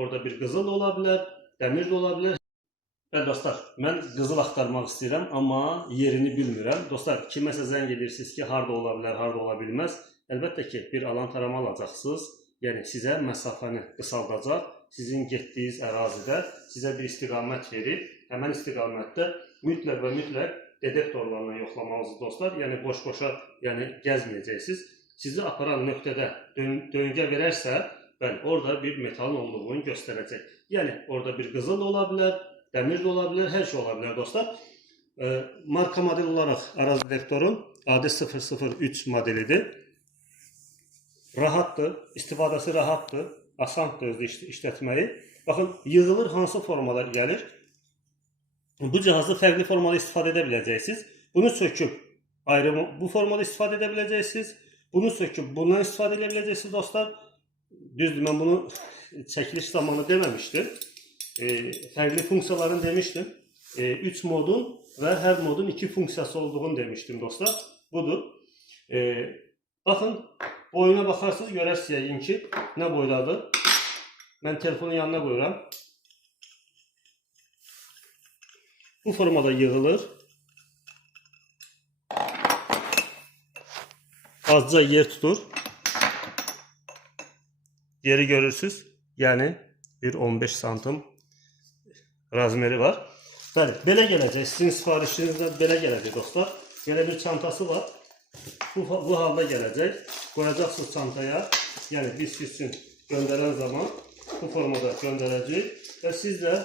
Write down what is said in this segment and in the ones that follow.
orada bir qızıl da ola bilər, dəmir də ola bilər. Və dostlar, mən qızıl axtarmaq istəyirəm, amma yerini bilmirəm. Dostlar, kiməsə zəng edirsiniz ki, harda ola bilər, harda ola bilməz. Əlbəttə ki, bir alan tarama alacaqsınız. Yəni sizə məsafəni qısaldacaq. Sizin getdiyiniz ərazidə sizə bir istiqamət verir. Həmən istiqamətdə mütləq və mütləq detektorlarla yoxlamalısınız dostlar. Yəni boş-boşa gəzməyəcəksiniz. Sizi aparan nöqtədə döngə verərsə, orada bir metalın olduğunu göstərəcək. Yəni orada bir qızıl da ola bilər, dəmir də ola bilər, hər şey ola bilər dostlar. Marka model olaraq Araz Detektorun AD003 modelidir. Rahatdır, istifadəsi rahatdır, asandır özü işlətməyi. Baxın, yığılır hansı formada gəlir. Bu cihazı fərqli formada istifadə edə biləcəksiniz. Bunu söküb ayrı bu formada istifadə edə biləcəksiniz. Bunu söküb bundan istifadə edə biləcəksiniz dostlar. Düzdür, mən bunu çəkiliş zamanı deməmişdim. Fərqli funksiyalarını demişdim. 3 modun və hər modun 2 funksiyası olduğunu demişdim dostlar. Budur. Baxın, boyuna baxarsınız, görərsiniz yəqin ki, nə boydadır. Mən telefonun yanına qoyuram. Bu formada yığılır. Azca yer tutur. Yeri görürsünüz. Yəni, bir 15 santim razmeri var. Bəli, belə gələcək. Sizin sifarişinizdə belə gələcək dostlar. Belə bir çantası var. Bu halda gələcək. Qoyacaqsınız çantaya. Yəni biz sizin göndərən zaman bu formada göndərəcək. Və siz də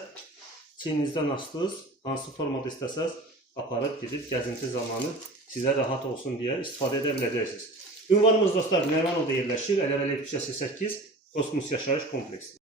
çiyninizdən asdınız. Hansı formada istəsəz aparıb gedib gəzinti zamanı sizə rahat olsun deyə istifadə edə biləcəksiniz. Ünvanımız dostlar Nərimanovda yerləşir. Əliyeva küçəsi 8 Kosmos Yaşayış Kompleksi.